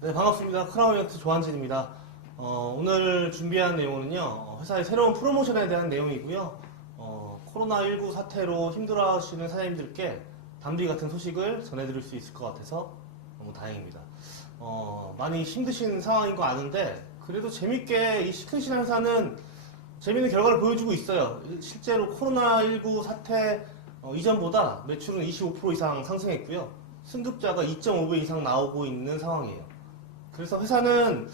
네, 반갑습니다. 크라우이언트 조한진입니다. 오늘 준비한 내용은요, 회사의 새로운 프로모션에 대한 내용이고요. 코로나19 사태로 힘들어하시는 사장님들께 담비 같은 소식을 전해드릴 수 있을 것 같아서 너무 다행입니다. 많이 힘드신 상황인 거 아는데, 그래도 재밌게 이 시큰신한 회사는 재밌는 결과를 보여주고 있어요. 실제로 코로나19 사태 이전보다 매출은 25% 이상 상승했고요. 승급자가 2.5배 이상 나오고 있는 상황이에요. 그래서 회사는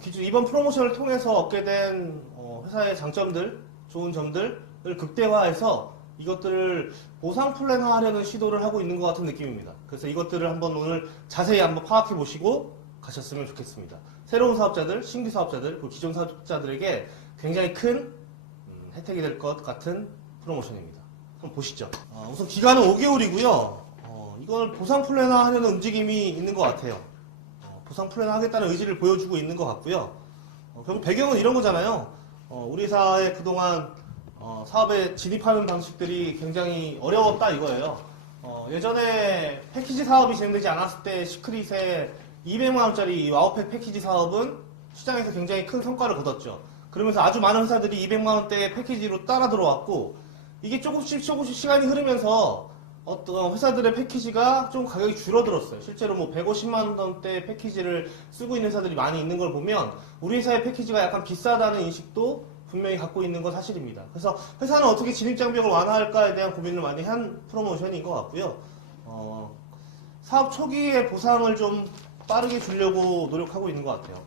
기존 이번 프로모션을 통해서 얻게 된 회사의 장점들, 좋은 점들을 극대화해서 이것들을 보상 플랜화하려는 시도를 하고 있는 것 같은 느낌입니다. 그래서 이것들을 한번 오늘 자세히 한번 파악해 보시고 가셨으면 좋겠습니다. 새로운 사업자들, 신규 사업자들, 그리고 기존 사업자들에게 굉장히 큰 혜택이 될 것 같은 프로모션입니다. 한번 보시죠. 우선 기간은 5개월이고요. 이걸 보상 플랜화하려는 움직임이 있는 것 같아요. 보상 플랜화 하겠다는 의지를 보여주고 있는 것 같고요. 결국 배경은 이런 거잖아요. 우리 사회 그동안 사업에 진입하는 방식들이 굉장히 어려웠다 이거예요. 예전에 패키지 사업이 진행되지 않았을 때 시크릿의 200만원짜리 와우팩 패키지 사업은 시장에서 굉장히 큰 성과를 거뒀죠. 그러면서 아주 많은 회사들이 200만원대의 패키지로 따라 들어왔고, 이게 조금씩 시간이 흐르면서 어떤 회사들의 패키지가 좀 가격이 줄어들었어요. 실제로 뭐 150만 원대 패키지를 쓰고 있는 회사들이 많이 있는 걸 보면 우리 회사의 패키지가 약간 비싸다는 인식도 분명히 갖고 있는 건 사실입니다. 그래서 회사는 어떻게 진입장벽을 완화할까에 대한 고민을 많이 한 프로모션인 것 같고요. 사업 초기에 보상을 좀 빠르게 주려고 노력하고 있는 것 같아요.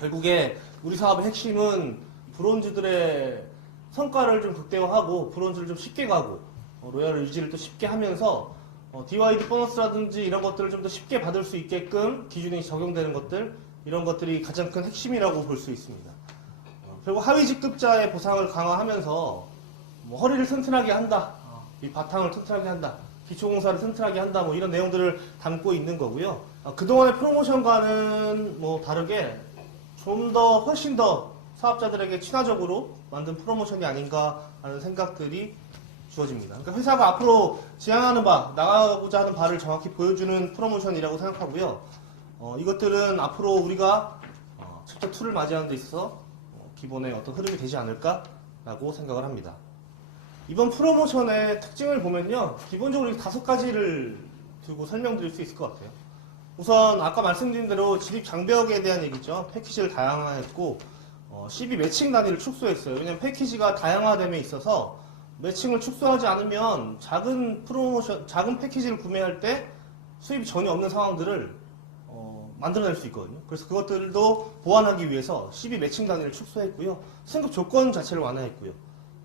결국에 우리 사업의 핵심은 브론즈들의 성과를 좀 극대화하고 브론즈를 좀 쉽게 가고 로얄 유지를 또 쉽게 하면서 DYD 보너스라든지 이런 것들을 좀 더 쉽게 받을 수 있게끔 기준이 적용되는 것들, 이런 것들이 가장 큰 핵심이라고 볼 수 있습니다. 그리고 하위 직급자의 보상을 강화하면서 뭐 허리를 튼튼하게 한다, 이 바탕을 튼튼하게 한다, 기초공사를 튼튼하게 한다, 뭐 이런 내용들을 담고 있는 거고요. 그동안의 프로모션과는 뭐 다르게 좀 더 훨씬 더 사업자들에게 친화적으로 만든 프로모션이 아닌가 하는 생각들이 주어집니다. 그러니까 회사가 앞으로 지향하는 바, 나가고자 하는 바를 정확히 보여주는 프로모션이라고 생각하고요. 이것들은 앞으로 우리가 챕터 2를 맞이하는 데 있어서 기본의 어떤 흐름이 되지 않을까라고 생각을 합니다. 이번 프로모션의 특징을 보면요, 기본적으로 5가지를 두고 설명드릴 수 있을 것 같아요. 우선 아까 말씀드린 대로 진입 장벽에 대한 얘기죠. 패키지를 다양화했고 CB 매칭 단위를 축소했어요. 왜냐하면 패키지가 다양화됨에 있어서 매칭을 축소하지 않으면 작은 패키지를 구매할 때 수입이 전혀 없는 상황들을 만들어낼 수 있거든요. 그래서 그것들도 보완하기 위해서 CB 매칭 단위를 축소했고요. 승급 조건 자체를 완화했고요.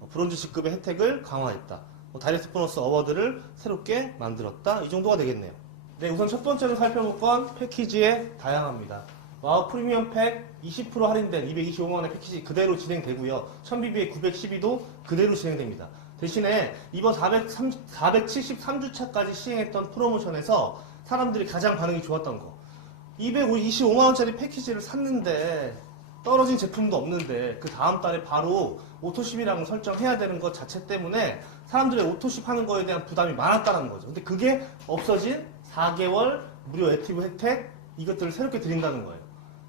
브론즈 직급의 혜택을 강화했다. 다이렉트 보너스 어워드를 새롭게 만들었다. 이 정도가 되겠네요. 네, 우선 첫 번째로 살펴볼 건 패키지의 다양합니다. 와우 프리미엄 팩 20% 할인된 225만원의 패키지 그대로 진행되고요. 1000BBA 912도 그대로 진행됩니다. 대신에 이번 473주차까지 시행했던 프로모션에서 사람들이 가장 반응이 좋았던 거, 225만원짜리 패키지를 샀는데 떨어진 제품도 없는데 그 다음 달에 바로 오토십이라고 설정해야 되는 것 자체 때문에 사람들의 오토십 하는 거에 대한 부담이 많았다는 거죠. 근데 그게 없어진 4개월 무료 액티브 혜택, 이것들을 새롭게 드린다는 거예요.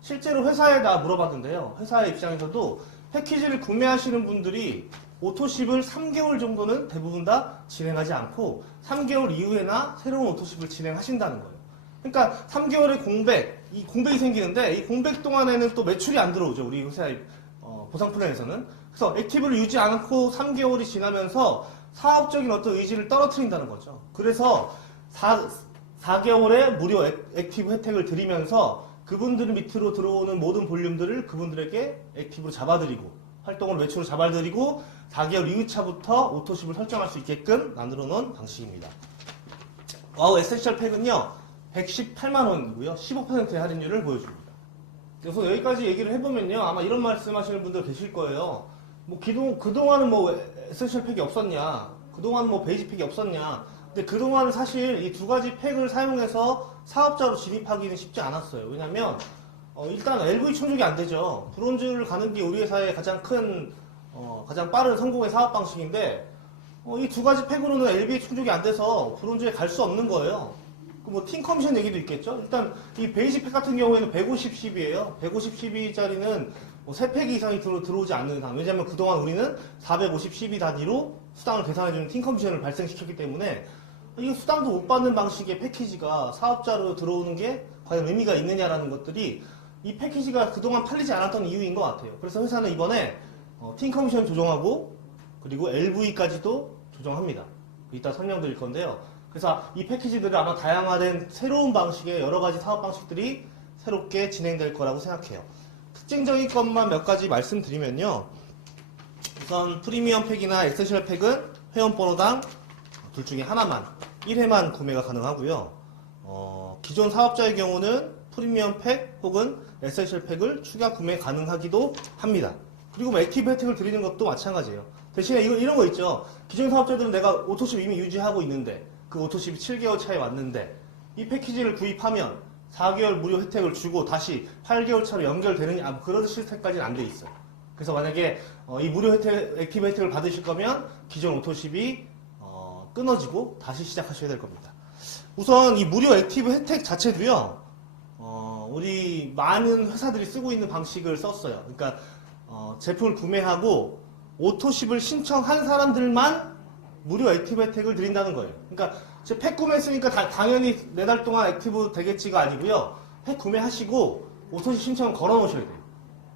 실제로 회사에다 물어봤는데요. 회사의 입장에서도 패키지를 구매하시는 분들이 오토십을 3개월 정도는 대부분 다 진행하지 않고 3개월 이후에나 새로운 오토십을 진행하신다는 거예요. 그러니까 3개월의 이 공백이 생기는데 이 공백 동안에는 또 매출이 안 들어오죠. 우리 회사의 보상 플랜에서는. 그래서 액티브를 유지 않고 3개월이 지나면서 사업적인 어떤 의지를 떨어뜨린다는 거죠. 그래서 4개월의 무료 액티브 혜택을 드리면서 그분들 밑으로 들어오는 모든 볼륨들을 그분들에게 액티브로 잡아드리고 활동을 매출로 잡아드리고 4개월 이후차부터 오토십을 설정할 수 있게끔 만들어 놓은 방식입니다. 와우 에센셜 팩은요 118만원이고요 15%의 할인율을 보여줍니다. 그래서 여기까지 얘기를 해보면요, 아마 이런 말씀 하시는 분들 계실 거예요. 뭐 그동안은 뭐 에센셜 팩이 없었냐, 그동안 뭐 베이지 팩이 없었냐. 근데 그동안은 사실 이 2가지 팩을 사용해서 사업자로 진입하기는 쉽지 않았어요. 왜냐면 일단 LV 충족이 안 되죠. 브론즈를 가는 게 우리 회사의 가장 빠른 성공의 사업 방식인데 이 2가지 팩으로는 LBA 충족이 안 돼서 브론즈에 갈 수 없는 거예요. 뭐 팀 커미션 얘기도 있겠죠. 일단 이 베이직 팩 같은 경우에는 150 CB예요. 150 CB짜리는 뭐 3팩 이상이 들어오지 않는 이상. 왜냐면 그동안 우리는 450 CB 단위로 수당을 계산해주는 팀 커미션을 발생시켰기 때문에 이 수당도 못 받는 방식의 패키지가 사업자로 들어오는 게 과연 의미가 있느냐라는 것들이 이 패키지가 그동안 팔리지 않았던 이유인 것 같아요. 그래서 회사는 이번에 팀 커미션 조정하고 그리고 LV까지도 조정합니다. 이따 설명드릴 건데요. 그래서 이 패키지들을 아마 다양화된 새로운 방식의 여러 가지 사업 방식들이 새롭게 진행될 거라고 생각해요. 특징적인 것만 몇 가지 말씀드리면요. 우선 프리미엄 팩이나 에센셜 팩은 회원번호당 둘 중에 하나만 1회만 구매가 가능하고요. 기존 사업자의 경우는 프리미엄 팩 혹은 에센셜 팩을 추가 구매 가능하기도 합니다. 그리고 뭐 액티브 혜택을 드리는 것도 마찬가지예요. 대신에 이런 거 있죠. 기존 사업자들은 내가 오토십 이미 유지하고 있는데 그 오토십이 7개월 차에 왔는데 이 패키지를 구입하면 4개월 무료 혜택을 주고 다시 8개월 차로 연결되느냐, 그런 시스템까지는 안 돼 있어요. 그래서 만약에 이 무료 혜택, 액티브 혜택을 받으실 거면 기존 오토십이 끊어지고 다시 시작하셔야 될 겁니다. 우선 이 무료 액티브 혜택 자체도요, 우리 많은 회사들이 쓰고 있는 방식을 썼어요. 그러니까 제품을 구매하고 오토십을 신청한 사람들만 무료 액티브 혜택을 드린다는 거예요. 그러니까 제 팩 구매했으니까 당연히 4달 동안 액티브 되겠지가 아니고요. 팩 구매하시고 오토십 신청 걸어 놓으셔야 돼요.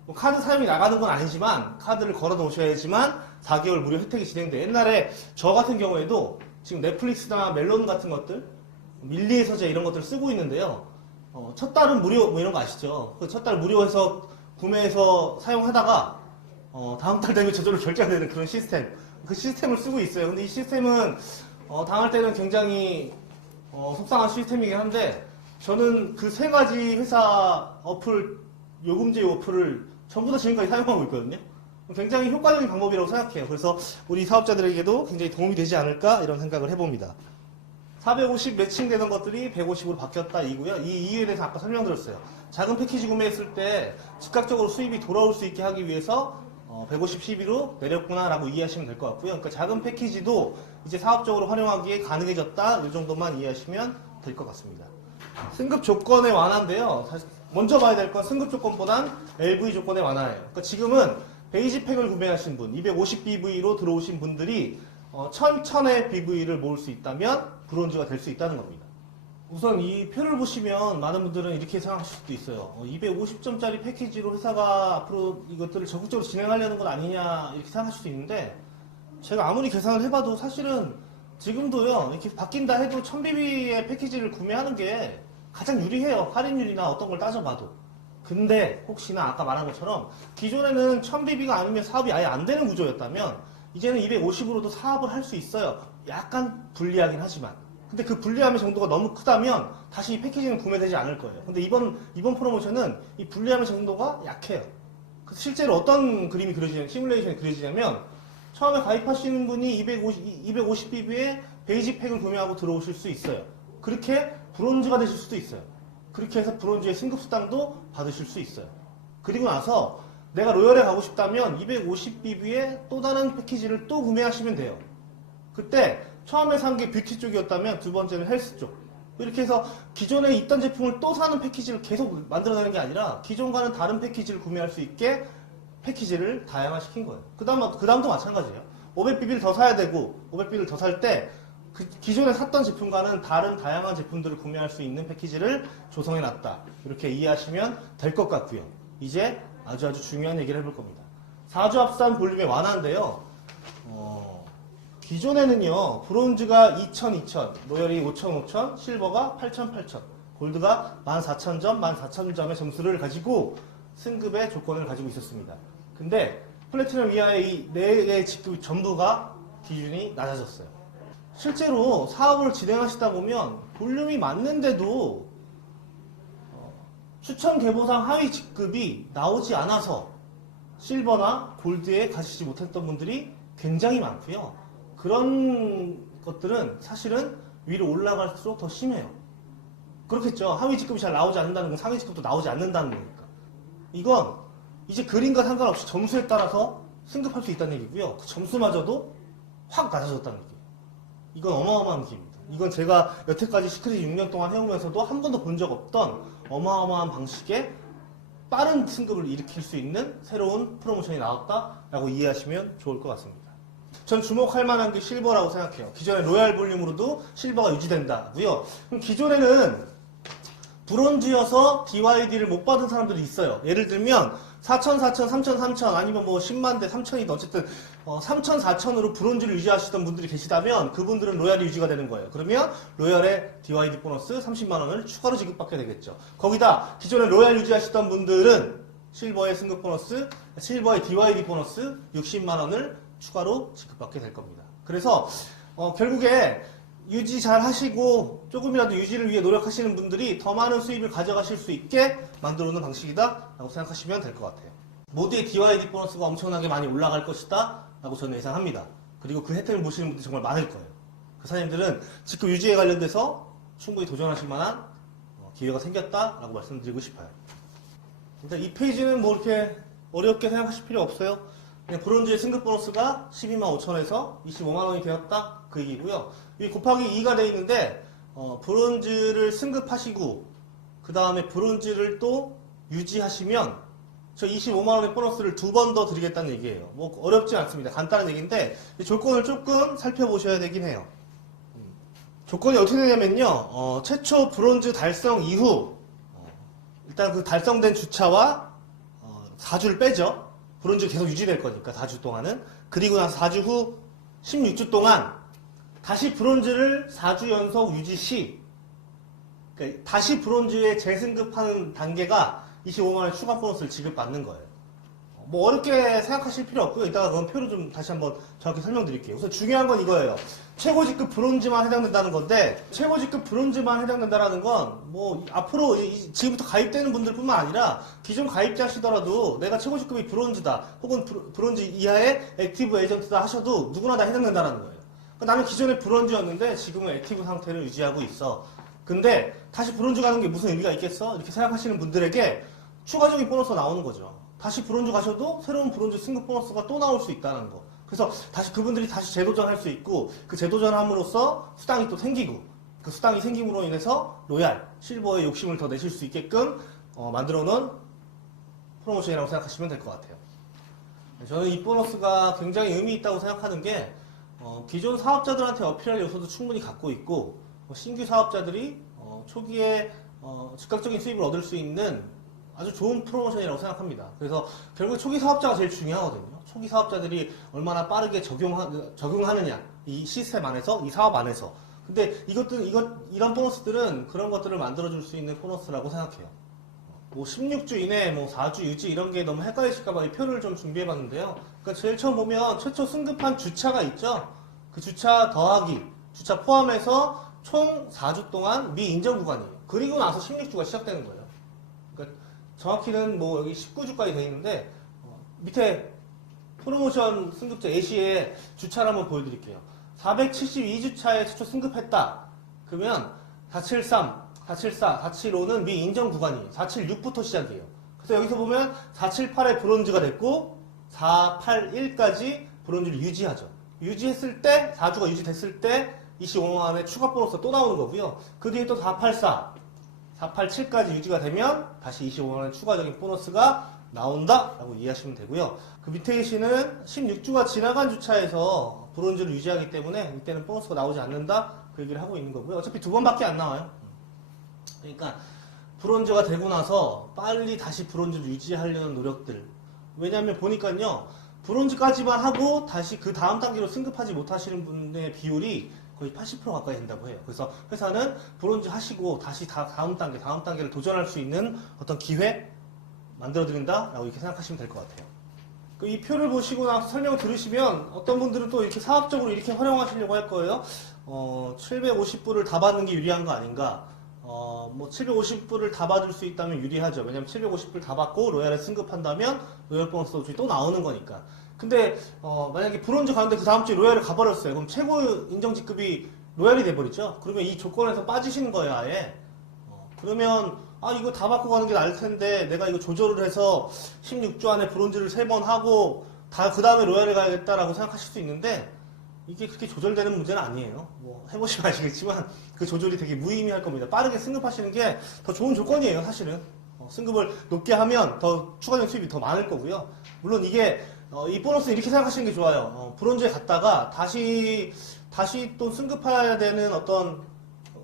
뭐 카드 사용이 나가는 건 아니지만 카드를 걸어 놓으셔야지만 4개월 무료 혜택이 진행돼요. 옛날에 저 같은 경우에도 지금 넷플릭스나 멜론 같은 것들, 밀리의 서재 이런 것들을 쓰고 있는데요. 첫 달은 무료 뭐 이런 거 아시죠? 그 첫 달 무료해서 구매해서 사용하다가 다음 달 되면 저절로 결제가 되는 그런 시스템, 그 시스템을 쓰고 있어요. 근데 이 시스템은 당할 때는 굉장히 속상한 시스템이긴 한데 저는 그 3가지 회사 어플, 요금제 어플을 전부 다 지금까지 사용하고 있거든요. 굉장히 효과적인 방법이라고 생각해요. 그래서 우리 사업자들에게도 굉장히 도움이 되지 않을까 이런 생각을 해봅니다. 450 매칭되던 것들이 150으로 바뀌었다 이고요. 이 이유에 대해서 아까 설명드렸어요. 작은 패키지 구매했을 때 즉각적으로 수입이 돌아올 수 있게 하기 위해서 150 CB로 내렸구나라고 이해하시면 될 것 같고요. 그러니까 작은 패키지도 이제 사업적으로 활용하기에 가능해졌다, 이 정도만 이해하시면 될 것 같습니다. 승급 조건의 완화인데요. 사실 먼저 봐야 될 건 승급 조건보단 LV 조건의 완화예요. 그러니까 지금은 베이직 팩을 구매하신 분, 250 BV로 들어오신 분들이 1000의 BV를 모을 수 있다면 브론즈가 될 수 있다는 겁니다. 우선 이 표를 보시면 많은 분들은 이렇게 생각하실 수도 있어요. 250점짜리 패키지로 회사가 앞으로 이것들을 적극적으로 진행하려는 건 아니냐 이렇게 생각하실 수도 있는데 제가 아무리 계산을 해봐도 사실은 지금도요, 이렇게 바뀐다 해도 1000BB의 패키지를 구매하는 게 가장 유리해요. 할인율이나 어떤 걸 따져봐도. 근데 혹시나 아까 말한 것처럼 기존에는 1000BB가 아니면 사업이 아예 안 되는 구조였다면 이제는 250으로도 사업을 할 수 있어요. 약간 불리하긴 하지만. 근데 그 불리함의 정도가 너무 크다면 다시 이 패키지는 구매되지 않을 거예요. 근데 이번 프로모션은 이 불리함의 정도가 약해요. 그래서 실제로 어떤 그림이 그려지냐면, 시뮬레이션이 그려지냐면 처음에 가입하시는 분이 250BB의 베이직 팩을 구매하고 들어오실 수 있어요. 그렇게 브론즈가 되실 수도 있어요. 그렇게 해서 브론즈의 승급 수당도 받으실 수 있어요. 그리고 나서 내가 로열에 가고 싶다면 250BB의 또 다른 패키지를 또 구매하시면 돼요. 그때 처음에 산 게 뷰티 쪽이었다면 두 번째는 헬스 쪽. 이렇게 해서 기존에 있던 제품을 또 사는 패키지를 계속 만들어내는 게 아니라 기존과는 다른 패키지를 구매할 수 있게 패키지를 다양화시킨 거예요. 그 다음도 마찬가지예요. 500BB를 더 사야 되고 500BB를 더 살 때 기존에 샀던 제품과는 다른 다양한 제품들을 구매할 수 있는 패키지를 조성해놨다. 이렇게 이해하시면 될 것 같고요. 이제 아주 중요한 얘기를 해볼 겁니다. 4주 합산 볼륨의 완화인데요. 기존에는요, 브론즈가 2000, 로열이 5000, 실버가 8000, 골드가 14000점, 14000점의 점수를 가지고 승급의 조건을 가지고 있었습니다. 근데 플래티넘 이하의 이 4개의 직급 전부가 기준이 낮아졌어요. 실제로 사업을 진행하시다 보면 볼륨이 맞는데도 추천 계보상 하위 직급이 나오지 않아서 실버나 골드에 가시지 못했던 분들이 굉장히 많고요. 그런 것들은 사실은 위로 올라갈수록 더 심해요. 그렇겠죠. 하위 직급이 잘 나오지 않는다는 건 상위 직급도 나오지 않는다는 거니까. 이건 이제 그림과 상관없이 점수에 따라서 승급할 수 있다는 얘기고요. 그 점수마저도 확 낮아졌다는 얘기예요. 이건 어마어마한 얘기입니다. 이건 제가 여태까지 시크릿 6년 동안 해오면서도 한 번도 본 적 없던 어마어마한 방식의 빠른 승급을 일으킬 수 있는 새로운 프로모션이 나왔다라고 이해하시면 좋을 것 같습니다. 전 주목할 만한 게 실버라고 생각해요. 기존의 로얄 볼륨으로도 실버가 유지된다고요. 그럼 기존에는 브론즈여서 DYD를 못 받은 사람들이 있어요. 예를 들면 4,000, 4,000, 3,000, 3,000 아니면 뭐 10만 대, 3,000이든 어쨌든 3,000, 4,000으로 브론즈를 유지하시던 분들이 계시다면 그분들은 로얄이 유지가 되는 거예요. 그러면 로얄의 DYD 보너스 30만 원을 추가로 지급받게 되겠죠. 거기다 기존에 로얄 유지하시던 분들은 실버의 승급 보너스, 실버의 DYD 보너스 60만 원을 추가로 지급받게 될 겁니다. 그래서 결국에 유지 잘 하시고 조금이라도 유지를 위해 노력하시는 분들이 더 많은 수입을 가져가실 수 있게 만들어 놓는 방식이다 라고 생각하시면 될 것 같아요. 모두의 DYD 보너스가 엄청나게 많이 올라갈 것이다 라고 저는 예상합니다. 그리고 그 혜택을 보시는 분들이 정말 많을 거예요. 그 사장님들은 지급 유지에 관련돼서 충분히 도전하실 만한 기회가 생겼다 라고 말씀드리고 싶어요. 일단 이 페이지는 뭐 이렇게 어렵게 생각하실 필요 없어요. 그냥 브론즈의 승급 보너스가 12만 5천에서 25만 원이 되었다 그 얘기고요. 이 곱하기 2가 되어 있는데 브론즈를 승급하시고 그 다음에 브론즈를 또 유지하시면 저 25만 원의 보너스를 2번 더 드리겠다는 얘기예요. 뭐 어렵지 않습니다. 간단한 얘기인데 조건을 조금 살펴보셔야 되긴 해요. 조건이 어떻게 되냐면요. 최초 브론즈 달성 이후 일단 그 달성된 주차와 4주를 빼죠. 브론즈 계속 유지될 거니까 4주 동안은. 그리고 나서 4주 후 16주 동안 다시 브론즈를 4주 연속 유지 시 그러니까 다시 브론즈에 재승급하는 단계가 25만원의 추가 보너스를 지급받는 거예요. 뭐 어렵게 생각하실 필요 없고요. 이따가 그건 표로 좀 다시 한번 정확히 설명드릴게요. 우선 중요한 건 이거예요. 최고직급 브론즈만 해당된다는 건데 최고직급 브론즈만 해당된다는 건 뭐 앞으로 지금부터 가입되는 분들 뿐만 아니라 기존 가입자 하시더라도 내가 최고직급이 브론즈다 혹은 브론즈 이하의 액티브 에이전트다 하셔도 누구나 다 해당된다는 거예요. 그러니까 나는 기존에 브론즈였는데 지금은 액티브 상태를 유지하고 있어. 근데 다시 브론즈 가는 게 무슨 의미가 있겠어? 이렇게 생각하시는 분들에게 추가적인 보너스가 나오는 거죠. 다시 브론즈 가셔도 새로운 브론즈 승급 보너스가 또 나올 수 있다는 거. 그래서 다시 그분들이 다시 재도전할 수 있고 그 재도전함으로써 수당이 또 생기고 그 수당이 생김으로 인해서 로얄, 실버의 욕심을 더 내실 수 있게끔 만들어 놓은 프로모션이라고 생각하시면 될 것 같아요. 저는 이 보너스가 굉장히 의미 있다고 생각하는 게 기존 사업자들한테 어필할 요소도 충분히 갖고 있고 신규 사업자들이 초기에 즉각적인 수입을 얻을 수 있는 아주 좋은 프로모션이라고 생각합니다. 그래서 결국 초기 사업자가 제일 중요하거든요. 초기 사업자들이 얼마나 빠르게 적응하느냐 이 시스템 안에서 이 사업 안에서. 근데 이런 보너스들은 그런 것들을 만들어줄 수 있는 보너스라고 생각해요. 뭐 16주 이내, 뭐 4주 유지 이런 게 너무 헷갈리실까봐 이 표를 좀 준비해봤는데요. 그러니까 제일 처음 보면 최초 승급한 주차가 있죠. 그 주차 더하기, 주차 포함해서 총 4주 동안 미인정 구간이에요. 그리고 나서 16주가 시작되는 거예요. 그러니까 정확히는 뭐 여기 19주까지 돼 있는데 밑에 프로모션 승급자 예시에 주차를 한번 보여드릴게요. 472주차에 최초 승급했다. 그러면 473, 474, 475는 미인정 구간이에요. 476부터 시작이에요. 그래서 여기서 보면 478에 브론즈가 됐고 481까지 브론즈를 유지하죠. 유지했을 때 4주가 유지됐을 때 25만원의 추가 보너스가 또 나오는 거고요. 그 뒤에 또 484, 487까지 유지가 되면 다시 25만원의 추가적인 보너스가 나온다 라고 이해하시면 되고요. 그 밑에 계시는 16주가 지나간 주차에서 브론즈를 유지하기 때문에 이때는 보너스가 나오지 않는다 그 얘기를 하고 있는 거고요. 어차피 2번밖에 안 나와요. 그러니까 브론즈가 되고 나서 빨리 다시 브론즈를 유지하려는 노력들. 왜냐하면 보니까요. 브론즈까지만 하고 다시 그 다음 단계로 승급하지 못하시는 분의 비율이 거의 80% 가까이 된다고 해요. 그래서 회사는 브론즈 하시고 다시 다음 단계를 도전할 수 있는 어떤 기회 만들어드린다라고 이렇게 생각하시면 될 것 같아요. 이 표를 보시고 나서 설명을 들으시면 어떤 분들은 또 이렇게 사업적으로 이렇게 활용하시려고 할 거예요. 750불을 다 받는 게 유리한 거 아닌가? 뭐 750불을 다 받을 수 있다면 유리하죠. 왜냐면 750불 다 받고 로얄에 승급한다면 로얄 보너스 또 나오는 거니까. 근데 만약에 브론즈 가는데 그 다음 주에 로얄을 가버렸어요. 그럼 최고 인정 직급이 로얄이 돼버리죠. 그러면 이 조건에서 빠지시는 거예요, 아예. 그러면 이거 다 받고 가는 게 나을 텐데 내가 이거 조절을 해서 16주 안에 브론즈를 3번 하고 그 다음에 로얄을 가야겠다라고 생각하실 수 있는데 이게 그렇게 조절되는 문제는 아니에요. 뭐 해보시면 아시겠지만 그 조절이 되게 무의미할 겁니다. 빠르게 승급하시는 게 더 좋은 조건이에요, 사실은. 승급을 높게 하면 더 추가적인 수입이 더 많을 거고요. 물론 이게 이 보너스 이렇게 생각하시는 게 좋아요. 브론즈에 갔다가 다시 또 승급해야 되는 어떤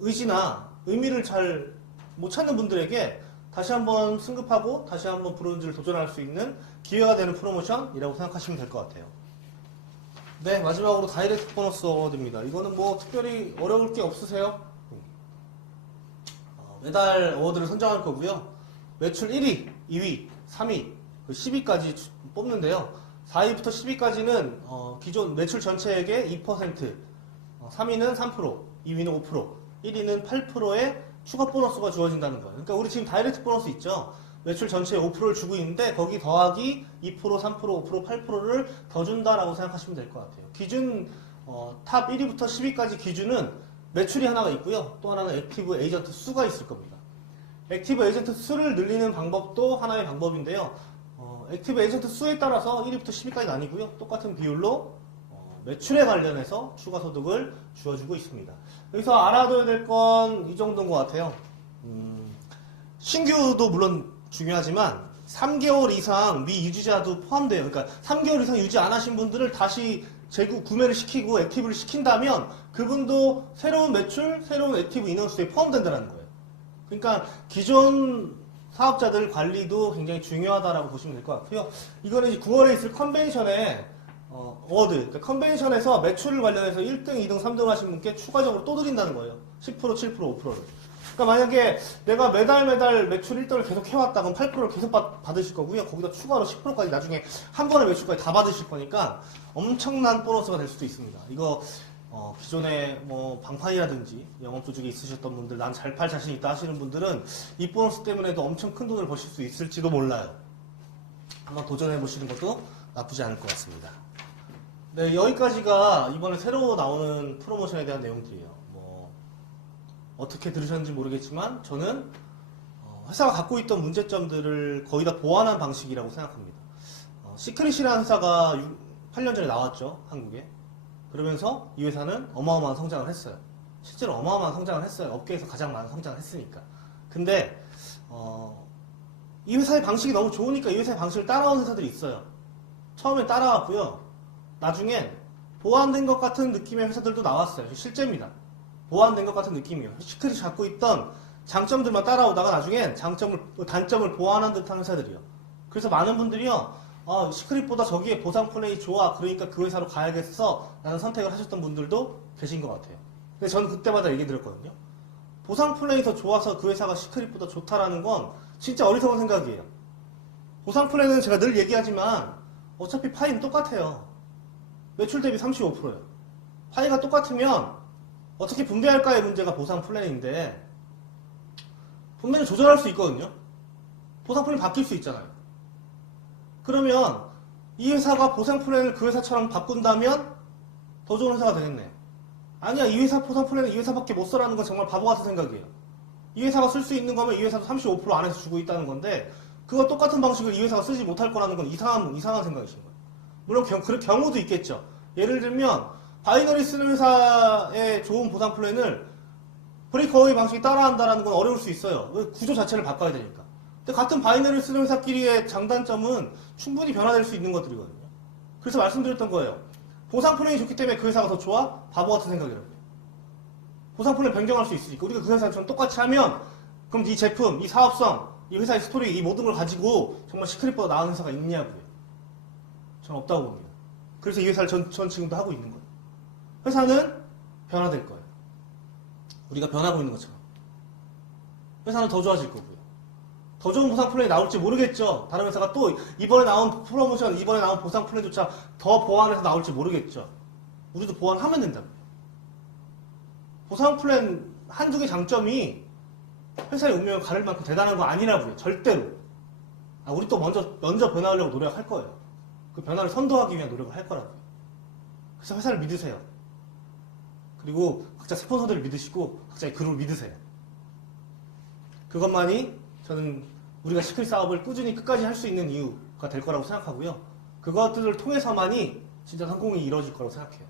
의지나 의미를 잘 못 찾는 분들에게 다시 한번 승급하고 다시 한번 브론즈를 도전할 수 있는 기회가 되는 프로모션이라고 생각하시면 될 것 같아요. 네, 마지막으로 다이렉트 보너스 어워드입니다. 이거는 뭐 특별히 어려울 게 없으세요? 매달 어워드를 선정할 거고요. 매출 1위, 2위, 3위, 10위까지 뽑는데요. 4위부터 10위까지는 기존 매출 전체액의 2%, 3위는 3%, 2위는 5%, 1위는 8%의 추가 보너스가 주어진다는 거예요. 그러니까 우리 지금 다이렉트 보너스 있죠? 매출 전체의 5%를 주고 있는데 거기 더하기 2%, 3%, 5%, 8%를 더 준다라고 생각하시면 될 것 같아요. 기준 탑 1위부터 10위까지 기준은 매출이 하나가 있고요. 또 하나는 액티브 에이전트 수가 있을 겁니다. 액티브 에이전트 수를 늘리는 방법도 하나의 방법인데요. 액티브 에이전트 수에 따라서 1위부터 10위까지 나뉘고요. 똑같은 비율로 매출에 관련해서 추가 소득을 주어주고 있습니다. 여기서 알아둬야 될 건 이 정도인 것 같아요. 신규도 물론 중요하지만 3개월 이상 미유지자도 포함돼요. 그러니까 3개월 이상 유지 안 하신 분들을 다시 구매를 시키고 액티브를 시킨다면 그분도 새로운 매출, 새로운 액티브 인원수에 포함된다는 거예요. 그러니까 기존 사업자들 관리도 굉장히 중요하다라고 보시면 될 것 같고요. 이거는 이제 9월에 있을 컨벤션에 어워드, 그러니까 컨벤션에서 매출을 관련해서 1등, 2등, 3등 하신 분께 추가적으로 또 드린다는 거예요. 10%, 7%, 5%를. 그러니까 만약에 내가 매달 매출 1등을 계속 해왔다 그럼 8%를 계속 받으실 거고요. 거기다 추가로 10%까지 나중에 한 번에 매출까지 다 받으실 거니까 엄청난 보너스가 될 수도 있습니다. 이거 기존에 뭐 방판이라든지 영업 조직에 있으셨던 분들, 난 잘 팔 자신 있다 하시는 분들은 이 보너스 때문에도 엄청 큰 돈을 버실 수 있을지도 몰라요. 한번 도전해 보시는 것도 나쁘지 않을 것 같습니다. 네, 여기까지가 이번에 새로 나오는 프로모션에 대한 내용들이에요. 뭐 어떻게 들으셨는지 모르겠지만 저는 회사가 갖고 있던 문제점들을 거의 다 보완한 방식이라고 생각합니다. 시크릿이라는 회사가 8년 전에 나왔죠, 한국에. 그러면서 이 회사는 어마어마한 성장을 했어요. 실제로 어마어마한 성장을 했어요. 업계에서 가장 많은 성장을 했으니까. 근데 이 회사의 방식이 너무 좋으니까 이 회사의 방식을 따라온 회사들이 있어요. 처음에 따라왔고요. 나중엔 보완된 것 같은 느낌의 회사들도 나왔어요. 실제입니다. 보완된 것 같은 느낌이에요. 시크릿이 갖고 있던 장점들만 따라오다가 나중엔 단점을 보완한 듯한 회사들이요. 그래서 많은 분들이요, 시크릿보다 저기에 보상 플레이 좋아, 그러니까 그 회사로 가야겠어 라는 선택을 하셨던 분들도 계신 것 같아요. 근데 저는 그때마다 얘기 드렸거든요. 보상 플레이 더 좋아서 그 회사가 시크릿보다 좋다라는 건 진짜 어리석은 생각이에요. 보상 플레이는 제가 늘 얘기하지만 어차피 파이는 똑같아요. 매출 대비 35%예요. 파이가 똑같으면 어떻게 분배할까의 문제가 보상 플랜인데 분배는 조절할 수 있거든요. 보상 플랜이 바뀔 수 있잖아요. 그러면 이 회사가 보상 플랜을 그 회사처럼 바꾼다면 더 좋은 회사가 되겠네요. 아니야, 이 회사 보상 플랜은 이 회사밖에 못 써라는 건 정말 바보 같은 생각이에요. 이 회사가 쓸 수 있는 거면 이 회사도 35% 안에서 주고 있다는 건데 그거 똑같은 방식을 이 회사가 쓰지 못할 거라는 건 이상한 생각이신 거예요. 물론 그런 경우도 있겠죠. 예를 들면 바이너리 쓰는 회사의 좋은 보상 플랜을 브레이크어웨이 방식이 따라한다는 건 어려울 수 있어요. 구조 자체를 바꿔야 되니까. 근데 같은 바이너리를 쓰는 회사끼리의 장단점은 충분히 변화될 수 있는 것들이거든요. 그래서 말씀드렸던 거예요. 보상 플랜이 좋기 때문에 그 회사가 더 좋아? 바보 같은 생각이라고요. 보상 플랜 변경할 수 있으니까. 우리가 그 회사처럼 똑같이 하면 그럼 이 제품, 이 사업성, 이 회사의 스토리, 이 모든 걸 가지고 정말 시크릿보다 나은 회사가 있냐고요. 저는 없다고 봅니다. 그래서 이 회사를 전 지금도 하고 있는 거예요. 회사는 변화될 거예요. 우리가 변하고 있는 것처럼. 회사는 더 좋아질 거고요. 더 좋은 보상 플랜이 나올지 모르겠죠. 다른 회사가 또 이번에 나온 프로모션, 이번에 나온 보상 플랜조차 더 보완해서 나올지 모르겠죠. 우리도 보완하면 된다고요. 보상 플랜 한두 개 장점이 회사의 운명을 가를 만큼 대단한 거 아니라고요. 절대로. 우리 또 먼저 변화하려고 노력할 거예요. 그 변화를 선도하기 위한 노력을 할 거라고요. 그래서 회사를 믿으세요. 그리고 각자 스폰서들을 믿으시고 각자의 그룹을 믿으세요. 그것만이 저는 우리가 시크릿 사업을 꾸준히 끝까지 할 수 있는 이유가 될 거라고 생각하고요. 그것들을 통해서만이 진짜 성공이 이루어질 거라고 생각해요.